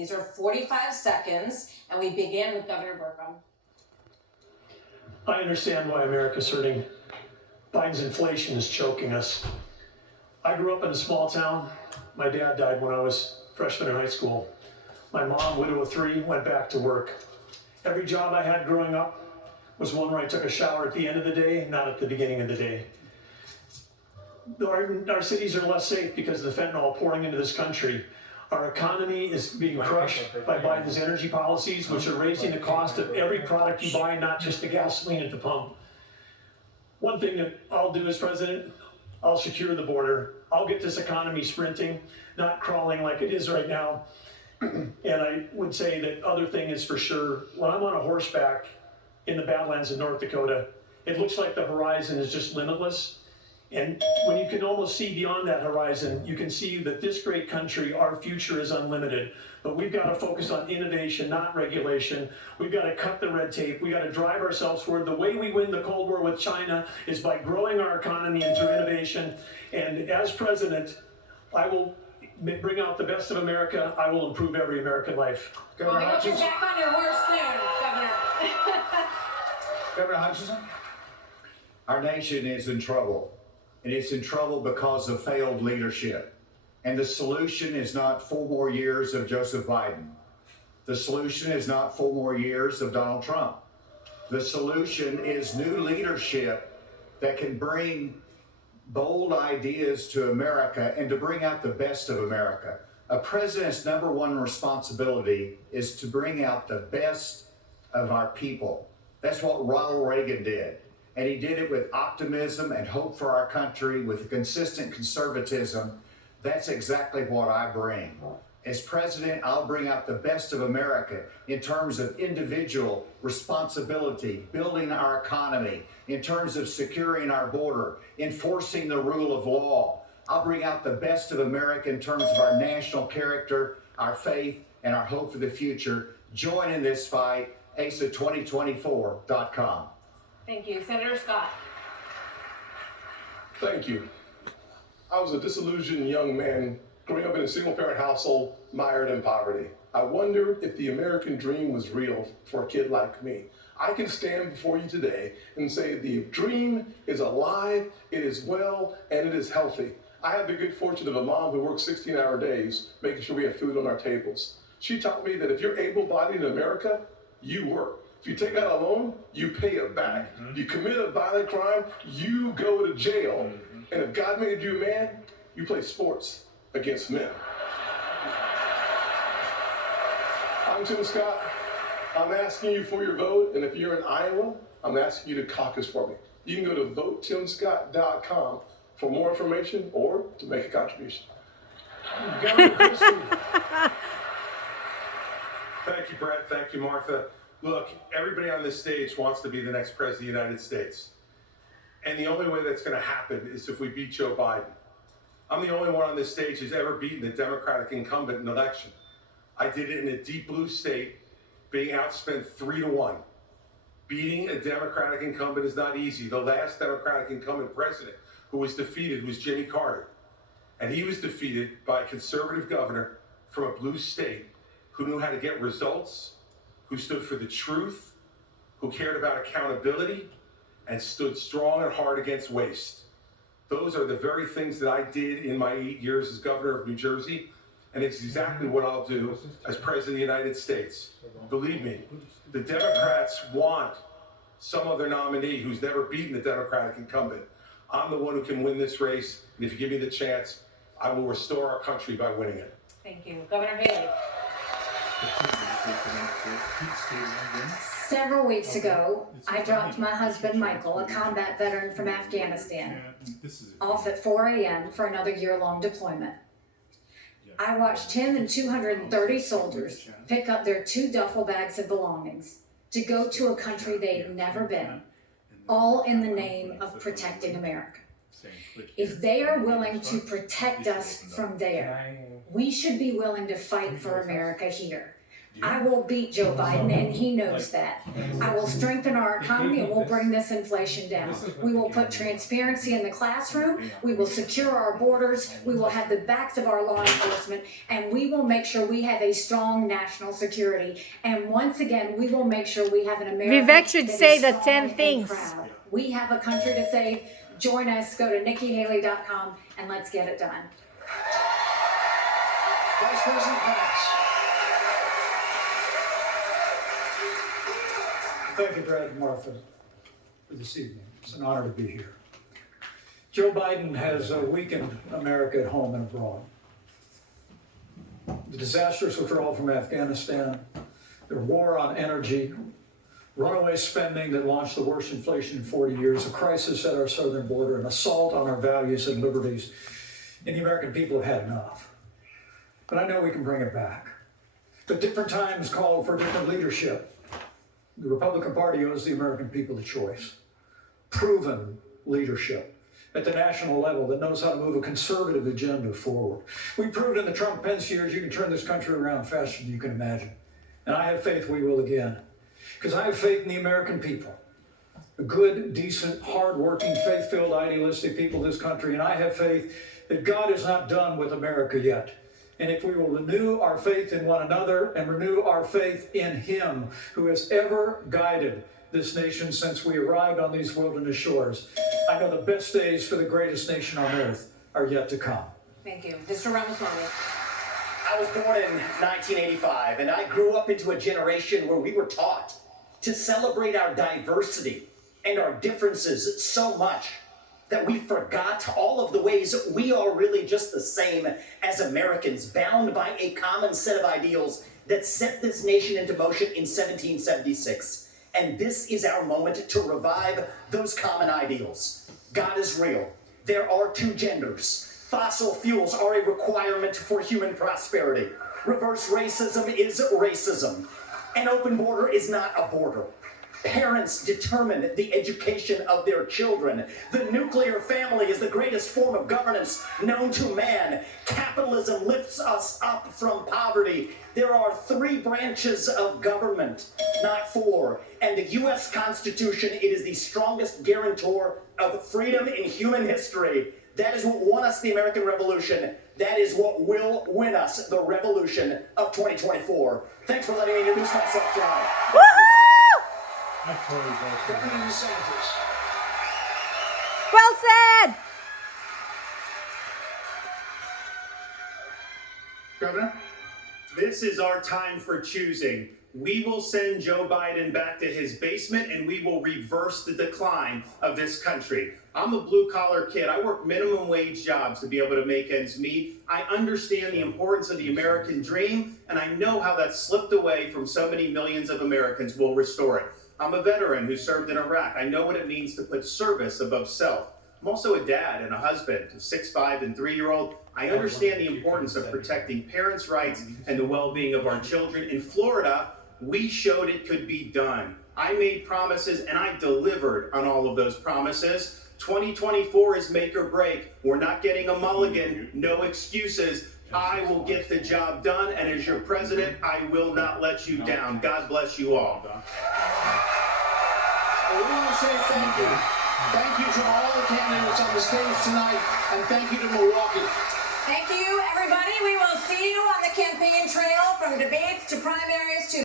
These are 45 seconds, and we begin with Governor Burkham. I understand why America's hurting. Biden's inflation is choking us. I grew up in a small town. My dad died when I was a freshman in high school. My mom, widow of 3, went back to work. Every job I had growing up was one where I took a shower at the end of the day, not at the beginning of the day. Our cities are less safe because of the fentanyl pouring into this country. Our economy is being crushed by Biden's energy policies, which are raising the cost of every product you buy, not just the gasoline at the pump. One thing that I'll do as president, I'll secure the border. I'll get this economy sprinting, not crawling like it is right now. And I would say that other thing is for sure, when I'm on a horseback in the Badlands of North Dakota, it looks like the horizon is just limitless. And when you can almost see beyond that horizon, you can see that this great country, our future is unlimited. But we've got to focus on innovation, not regulation. We've got to cut the red tape. We've got to drive ourselves forward. The way we win the Cold War with China is by growing our economy and through innovation. And as president, I will bring out the best of America. I will improve every American life. Well, I hope you're back on your horse soon, Governor. Governor Hutchinson? Our nation is in trouble. And it's in trouble because of failed leadership. And the solution is not 4 more years of Joseph Biden. The solution is not 4 more years of Donald Trump. The solution is new leadership that can bring bold ideas to America and to bring out the best of America. A president's #1 responsibility is to bring out the best of our people. That's what Ronald Reagan did. And he did it with optimism and hope for our country, with consistent conservatism. That's exactly what I bring. As president, I'll bring out the best of America in terms of individual responsibility, building our economy, in terms of securing our border, enforcing the rule of law. I'll bring out the best of America in terms of our national character, our faith, and our hope for the future. Join in this fight, asa2024.com. Thank you. Senator Scott. Thank you. I was a disillusioned young man growing up in a single-parent household mired in poverty. I wondered if the American dream was real for a kid like me. I can stand before you today and say the dream is alive, it is well, and it is healthy. I had the good fortune of a mom who worked 16-hour days, making sure we have food on our tables. She taught me that if you're able-bodied in America, you work. If you take out a loan, you pay it back. You commit a violent crime, you go to jail. And if God made you a man, you play sports against men. I'm Tim Scott. I'm asking you for your vote, and if you're in Iowa, I'm asking you to caucus for me. You can go to votetimscott.com for more information or to make a contribution. Thank you, Brett. Thank you, Martha. Look, everybody on this stage wants to be the next president of the United States. And the only way that's going to happen is if we beat Joe Biden. I'm the only one on this stage who's ever beaten a Democratic incumbent in an election. I did it in a deep blue state, being outspent 3-1. Beating a Democratic incumbent is not easy. The last Democratic incumbent president who was defeated was Jimmy Carter. And he was defeated by a conservative governor from a blue state who knew how to get results, who stood for the truth, who cared about accountability, and stood strong and hard against waste. Those are the very things that I did in my 8 years as governor of New Jersey, and it's exactly what I'll do as president of the United States. Believe me, the Democrats want some other nominee who's never beaten the Democratic incumbent. I'm the one who can win this race, and if you give me the chance, I will restore our country by winning it. Thank you. Governor Haley. Several weeks ago, I dropped my husband Michael, a combat veteran from Afghanistan, off at 4 a.m. for another year-long deployment. I watched him and 230 soldiers pick up their 2 duffel bags of belongings to go to a country they'd never been, all in the name of protecting America. If they are willing to protect us from there, we should be willing to fight for America here. I will beat Joe Biden, and he knows that. I will strengthen our economy, and we'll bring this inflation down. We will put transparency in the classroom. We will secure our borders. We will have the backs of our law enforcement, and we will make sure we have a strong national security. And once again, we will make sure we have an America Vivek should that say is the strong 10 and things. proud. We have a country to save. Join us. Go to NikkiHaley.com, and let's get it done. Vice President Pence. Thank you, Brad and Martha, for this evening. It's an honor to be here. Joe Biden has weakened America at home and abroad. The disastrous withdrawal from Afghanistan, the war on energy, runaway spending that launched the worst inflation in 40 years, a crisis at our southern border, an assault on our values and liberties, and the American people have had enough. But I know we can bring it back. But different times call for different leadership. The Republican Party owes the American people a choice. Proven leadership at the national level that knows how to move a conservative agenda forward. We proved in the Trump-Pence years you can turn this country around faster than you can imagine. And I have faith we will again. Because I have faith in the American people. A good, decent, hard-working, faith-filled, idealistic people of this country. And I have faith that God is not done with America yet. And if we will renew our faith in one another and renew our faith in Him who has ever guided this nation since we arrived on these wilderness shores, I know the best days for the greatest nation on earth are yet to come. Thank you. Mr. Ramaswamy. I was born in 1985, and I grew up into a generation where we were taught to celebrate our diversity and our differences so much that we forgot all of the ways we are really just the same as Americans, bound by a common set of ideals that set this nation into motion in 1776. And this is our moment to revive those common ideals. God is real. There are two genders. Fossil fuels are a requirement for human prosperity. Reverse racism is racism. An open border is not a border. Parents determine the education of their children. The nuclear family is the greatest form of governance known to man. Capitalism lifts us up from poverty. There are 3 branches of government, not 4. And the U.S. Constitution, it is the strongest guarantor of freedom in human history. That is what won us the American Revolution. That is what will win us the revolution of 2024. Thanks for letting me introduce myself tonight. Governor DeSantis. Well said. Governor? This is our time for choosing. We will send Joe Biden back to his basement and we will reverse the decline of this country. I'm a blue-collar kid. I work minimum wage jobs to be able to make ends meet. I understand the importance of the American dream, and I know how that slipped away from so many millions of Americans. We'll restore it. I'm a veteran who served in Iraq. I know what it means to put service above self. I'm also a dad and a husband to 6'5" and 3-year-old. I understand the importance of protecting parents' rights and the well-being of our children. In Florida, we showed it could be done. I made promises and I delivered on all of those promises. 2024 is make or break. We're not getting a mulligan, no excuses. I will get the job done, and as your president, I will not let you down. God bless you all. Well, we want to say thank you. Thank you to all the candidates on the stage tonight, and thank you to Milwaukee. Thank you, everybody. We will see you on the campaign trail from debates to primaries to